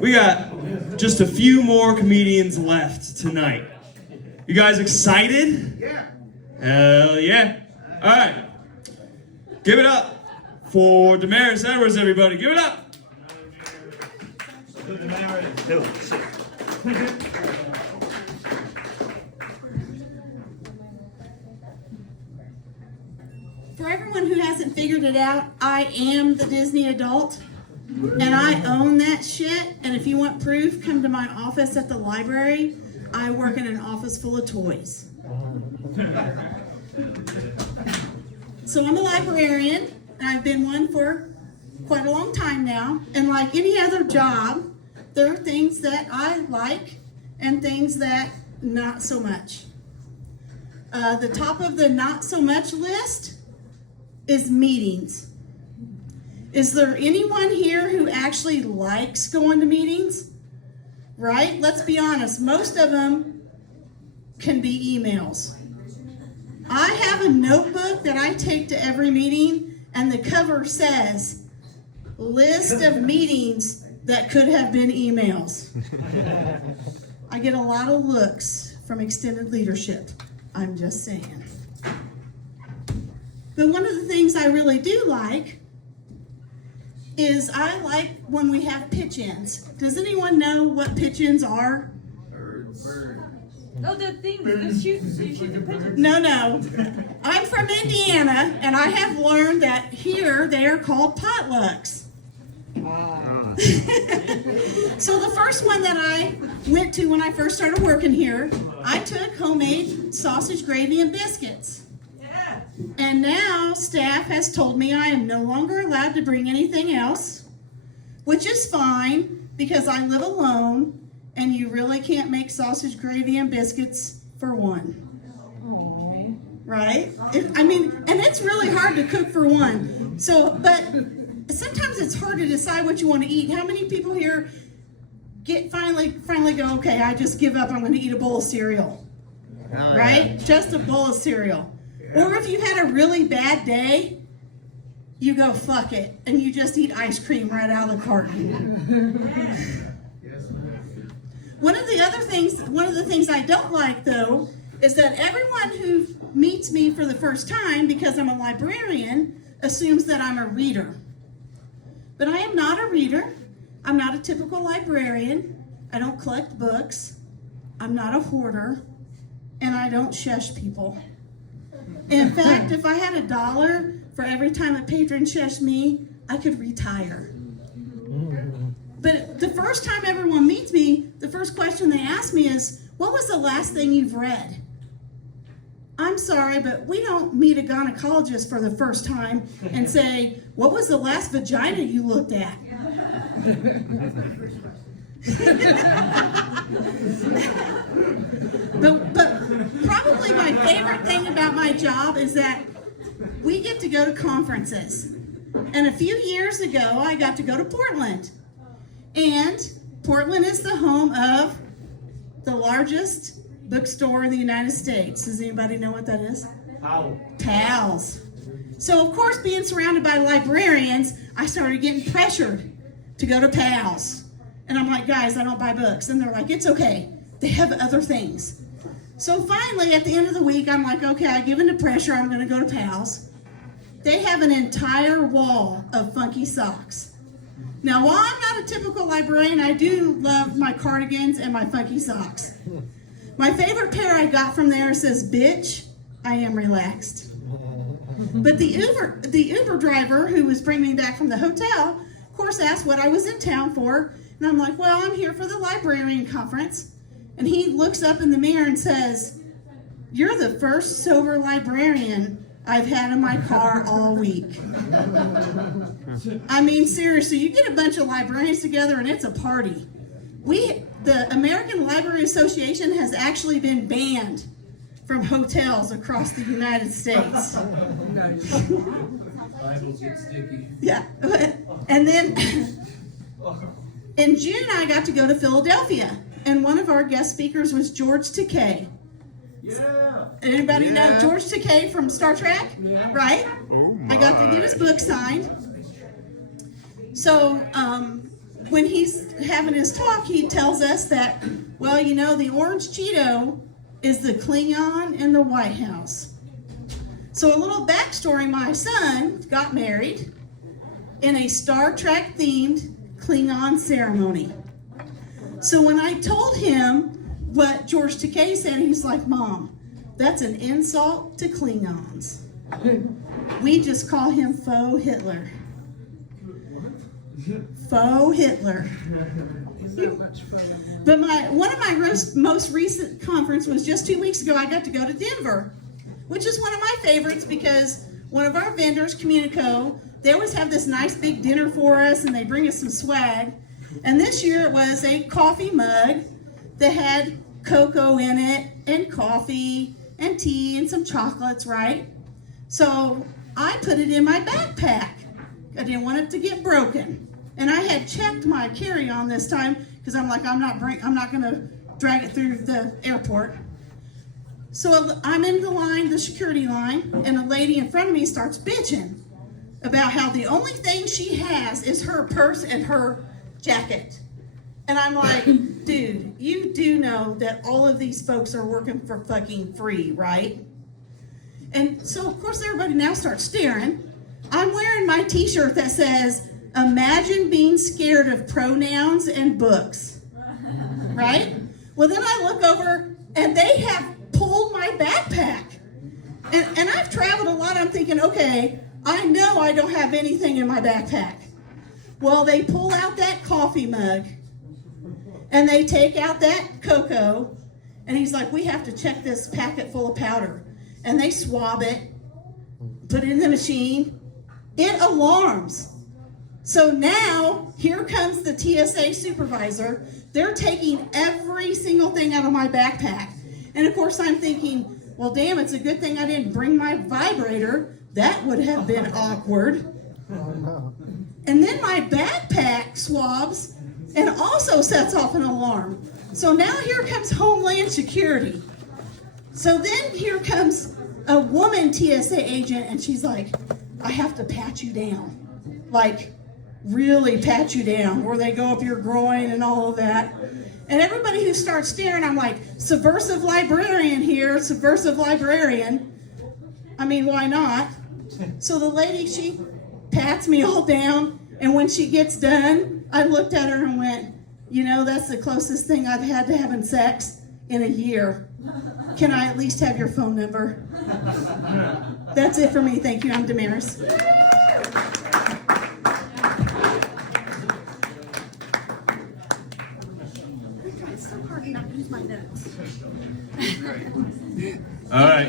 We got just a few more comedians left tonight. You guys excited? Yeah. Hell yeah. All right. Give it up for Damaris Edwards, everybody. Give it up. For everyone who hasn't figured it out, I am the Disney adult, and I own that shit. And if you want proof, come to my office at the library. I work in an office full of toys. So I'm a librarian, and I've been one for quite a long time now. And like any other job, there are things that I like and things that not so much. The top of the not so much list is meetings. Is there anyone here who actually likes going to meetings? Right? Let's be honest, most of them can be emails. I have a notebook that I take to every meeting, and the cover says, list of meetings that could have been emails. I get a lot of looks from extended leadership. I'm just saying. But one of the things I really do like is I like when we have pitch-ins. Does anyone know what pitch-ins are? Oh, the thing, you shoot the picture. No. I'm from Indiana, and I have learned that here they are called potlucks. So the first one that I went to when I first started working here, I took homemade sausage, gravy, and biscuits. Yeah. And now staff has told me I am no longer allowed to bring anything else, which is fine because I live alone and you really can't make sausage, gravy, and biscuits for one. Right? And it's really hard to cook for one. So, but sometimes it's hard to decide what you want to eat. How many people here finally go, okay, I just give up, I'm going to eat a bowl of cereal. Right? Just a bowl of cereal. Or if you had a really bad day, you go, fuck it, and you just eat ice cream right out of the carton. One of the things I don't like, though, is that everyone who meets me for the first time, because I'm a librarian, assumes that I'm a reader. But I am not a reader. I'm not a typical librarian. I don't collect books. I'm not a hoarder. And I don't shush people. In fact, if I had $1 for every time a patron shushed me, I could retire. But the first time everyone meets me, the first question they ask me is, what was the last thing you've read? I'm sorry, but we don't meet a gynecologist for the first time and say, what was the last vagina you looked at? But probably my favorite thing about my job is that we get to go to conferences. And a few years ago, I got to go to Portland. And Portland is the home of the largest bookstore in the United States. Does anybody know what that is? Pals. So, of course, being surrounded by librarians, I started getting pressured to go to Pals. And I'm like, guys, I don't buy books. And they're like, it's okay. They have other things. So finally, at the end of the week, I'm like, okay, I give in to pressure. I'm going to go to Pals. They have an entire wall of funky socks. Now, while I'm not a typical librarian, I do love my cardigans and my funky socks. My favorite pair I got from there says, "Bitch, I am relaxed." But the Uber driver who was bringing me back from the hotel, of course, asked what I was in town for. And I'm like, well, I'm here for the librarian conference. And he looks up in the mirror and says, "You're the first sober librarian I've had in my car all week." I mean, seriously, you get a bunch of librarians together and it's a party. The American Library Association has actually been banned from hotels across the United States. Bibles get sticky. Yeah. And then in June, I got to go to Philadelphia. And one of our guest speakers was George Takei. Yeah. Anybody know George Takei from Star Trek? Yeah. Right? I got to get his book signed. So when he's having his talk, he tells us that, well, you know, the orange Cheeto is the Klingon in the White House. So a little backstory, my son got married in a Star Trek themed Klingon ceremony. So when I told him what George Takei said, he's like, Mom, that's an insult to Klingons. We just call him Faux Hitler. Faux Hitler. But one of my most recent conference was just 2 weeks ago. I got to go to Denver, which is one of my favorites because one of our vendors, Communico, they always have this nice big dinner for us and they bring us some swag. And this year it was a coffee mug that had cocoa in it and coffee and tea and some chocolates, right? So I put it in my backpack. I didn't want it to get broken. And I had checked my carry-on this time because I'm like, I'm not going to drag it through the airport. So I'm in the line, the security line, and a lady in front of me starts bitching about how the only thing she has is her purse and her jacket. And I'm like, dude, you do know that all of these folks are working for fucking free, right? And so, of course, everybody now starts staring. I'm wearing my t-shirt that says, imagine being scared of pronouns and books, right? Well, then I look over, and they have pulled my backpack. And I've traveled a lot. I'm thinking, okay, I know I don't have anything in my backpack. Well, they pull out that coffee mug, and they take out that cocoa, and he's like, we have to check this packet full of powder. And they swab it, put it in the machine. It alarms. So now, here comes the TSA supervisor. They're taking every single thing out of my backpack. And of course, I'm thinking, well, damn, it's a good thing I didn't bring my vibrator. That would have been awkward. And then my backpack swabs and also sets off an alarm. So now here comes Homeland Security. So then here comes a woman TSA agent, and she's like, I have to pat you down. Like, really pat you down, where they go up your groin and all of that. And everybody who starts staring, I'm like, subversive librarian here, subversive librarian. I mean, why not? So the lady, she pats me all down, and when she gets done, I looked at her and went, you know, that's the closest thing I've had to having sex in a year. Can I at least have your phone number? That's it for me. Thank you. I'm Damaris. It's so hard to not use my notes. All right.